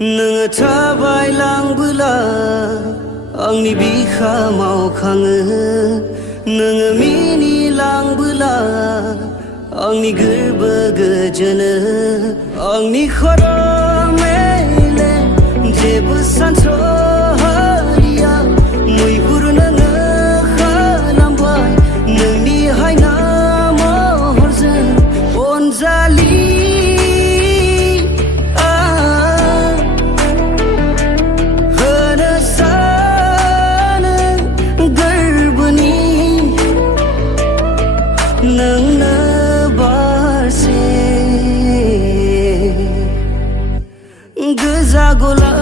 नोङो थाबायलांबोला आंनि बिखा मावखाङो नोङो मिनिलांबोला आंनि गोरबो गोजोनो आंनि खर' मेलेम जेबो सानस'हालिया मैहुर नोङो खालामबाय नोंनि हायना महरजों अनजालि नोंनो बारसे गोजा गलाब